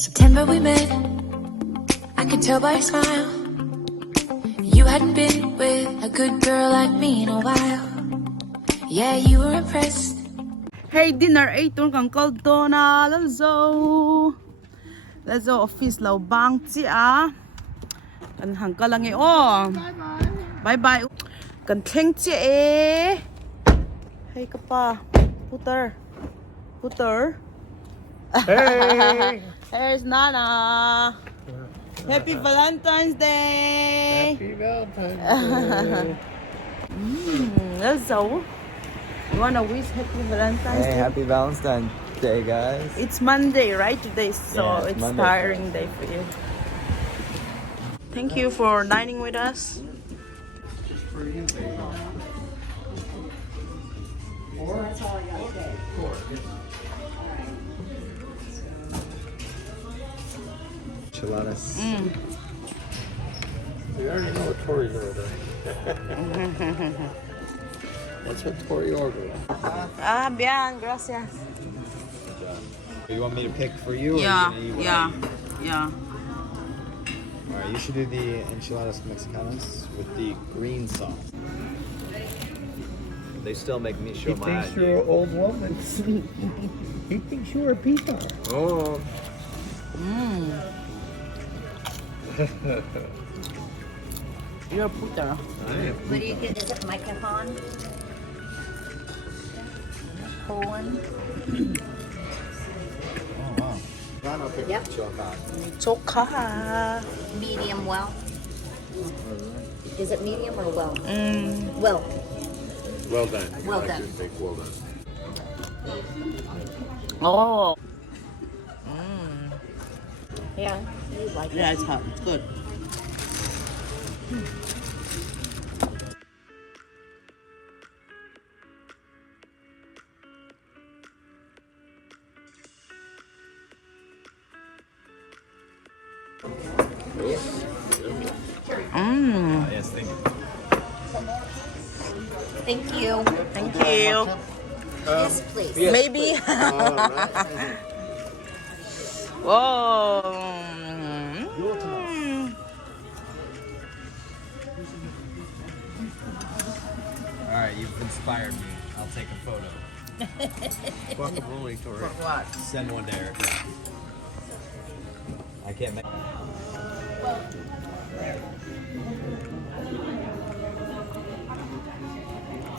September we met, I could tell by your smile. You hadn't been with a good girl like me in a while. Yeah, you were impressed. Hey, dinner 8 tuần còn câu to na let's go office lau bang chi a kan hang ka lang e o bye bye kan theng chi e hey kapa puter Hey! There's Nana. Happy Valentine's Day. Happy Valentine's Day. Let's go. You wanna wish Happy Valentine's Hey, Day? happy Valentine's Day, guys. It's Monday, right? Today, so Yeah, it's Monday. tiring day for you. Thank you for dining with us. Enchiladas. We already know what Tori's ordering. That's what Tori ordered. Bien, gracias. You want me to pick for you? Or Yeah, are you gonna eat yeah, what yeah. Alright, you should do the enchiladas mexicanas with the green sauce. They still make me show He my thinks ID. you're an old woman. He thinks you're a pizza. Oh, You're a puter. I am. What do you get? Is it microphone? Poland? Oh, wow. Rano picked Yep. chocolate. Choka. Medium well. Is it medium or well? Mm. Well. Well done. Well I done. should think well done. Oh. Yeah, you like Yeah, it. it's hot. It's good. Yes, thank you. Thank you. Thank you. Yes, please. Maybe. Whoa. Alright, you've inspired me. I'll take a photo. Guacamole, Tori. What? Send one to Eric. I can't make.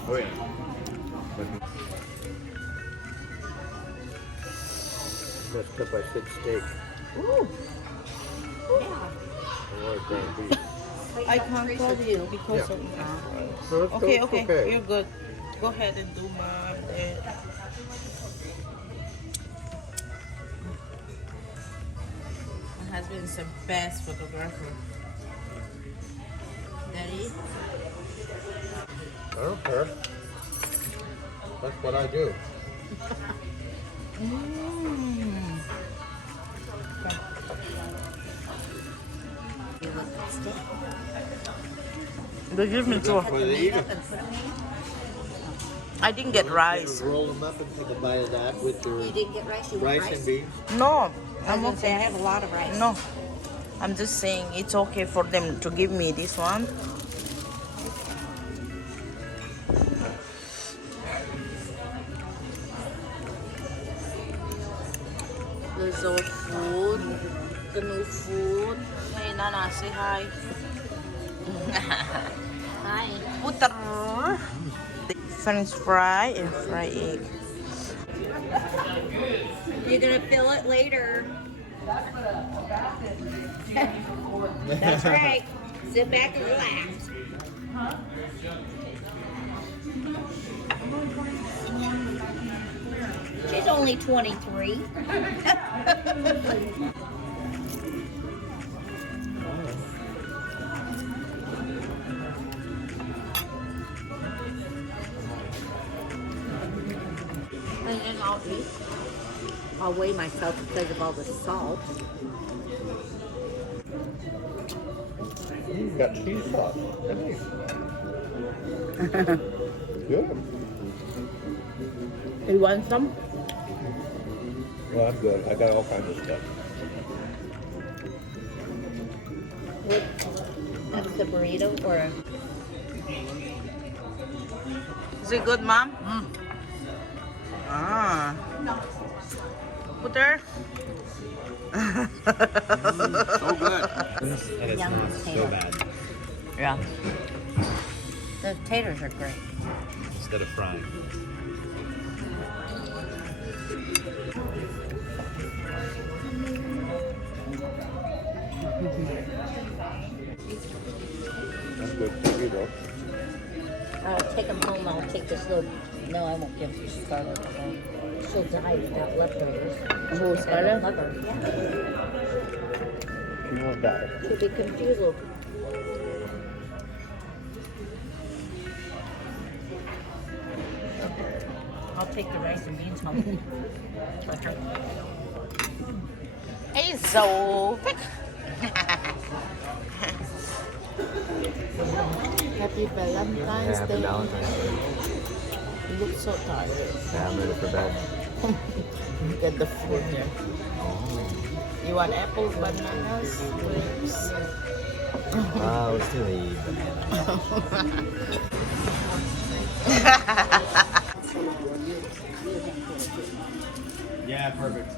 Oh, yeah. Let's cut by thick steak. Ooh. I like ground beef. I can't call you because of So it's Okay, it's okay, you're good. Go ahead and do more there. My husband is the best photographer. Daddy? I don't care. That's what I do. They give me two. What they eat them. I didn't get rice. Roll them up and take a bite of that with your You didn't get rice? You want rice and beans. No, I I'm was gonna say I okay. have a lot of rice. No, I'm just saying it's okay for them to give me this one. There's our food, the new food. Hey, Nana, say hi. Hi. Puter. French fry and fried egg. You're gonna fill it later. That's right. Sit back and relax. She's only 23. And then I'll eat. I'll weigh myself because of all the salt. You've got cheese sauce. Good. You want some? Well, I'm good. I got all kinds of stuff. That's the burrito or a... Is it good, Mom? Ah. Butter? So good. And it's Yum not so potato. bad. Yeah. The taters are great. Instead of frying. That's good. Thank you, bro. Take them home. I'll take this little... No, I won't give Scarlett the home. She'll die without leftovers. Oh, Scarlett? Love her. Yeah. She won't die. She'll be confused. I'll take the rice and beans home. For her. Hey, Sophie. Happy Valentine's Happy Day. Valentine's Day. You look so tired. Yeah, I'm ready for bed. Look at the food here. You want apples, bananas, grapes? Let's do the banana. Yeah, perfect.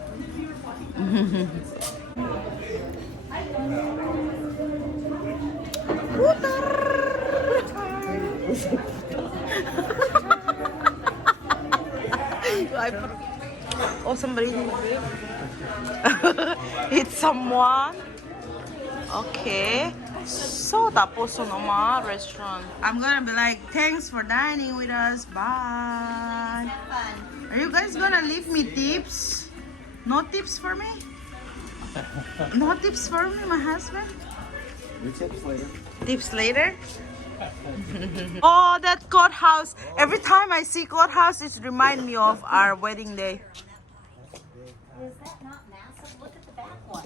Oh, somebody hit someone. Okay. So tapos mga restaurant. I'm gonna be like, thanks for dining with us. Bye. Are you guys gonna leave me tips? No tips for me? No tips for me, my husband? Your tips later. Tips later? Oh, that courthouse. Every time I see courthouse, it reminds me of our wedding day. Is that not massive? Look at the back one.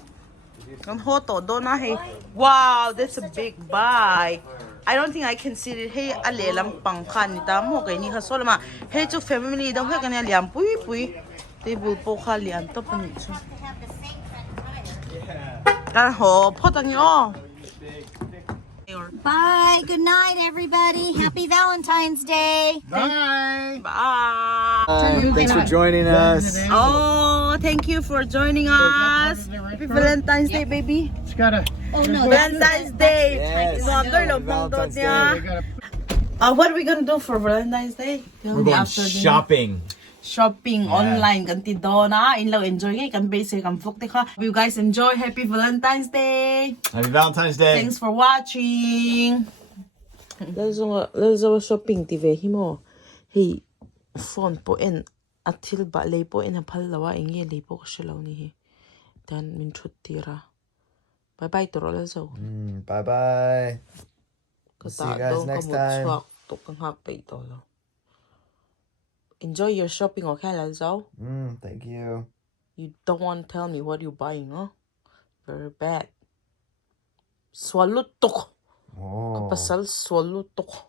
Ang hoto, doon na hey. Wow, that's a big bike. I don't think I can sit it. Hey, ale lang pangkan ni tamo kay ni kasol ma. Hey, to family daw hey kanya liam pui pui. Table po ka liam to panitso. Kan ho, potang yo. Bye. Good night, everybody. Happy Valentine's Day. Bye. Bye. Thanks for joining us. Oh, thank you for joining us. Happy Valentine's Day, baby. It's got a. Oh, no. Valentine's Day. Yes. Valentine's Day. What are we gonna do for Valentine's Day? We're going shopping. Shopping Yeah. online kanti do na inlaw enjoy ngay kan base kan fukte ka. You guys enjoy. Happy Valentine's Day. Happy Valentine's Day. Thanks for watching. Let's go shopping TV himo. Hey, phone po en atil ba lay po en hapal lawa ingi lay po ko silaw ni he. Dan min tira. Bye bye to let's go. Bye bye. See you guys next time. Enjoy your shopping, okay, Lazo? Thank you. You don't want to tell me what you're buying, huh? Very bad. Swalutok. Oh. Kapasal swalutok.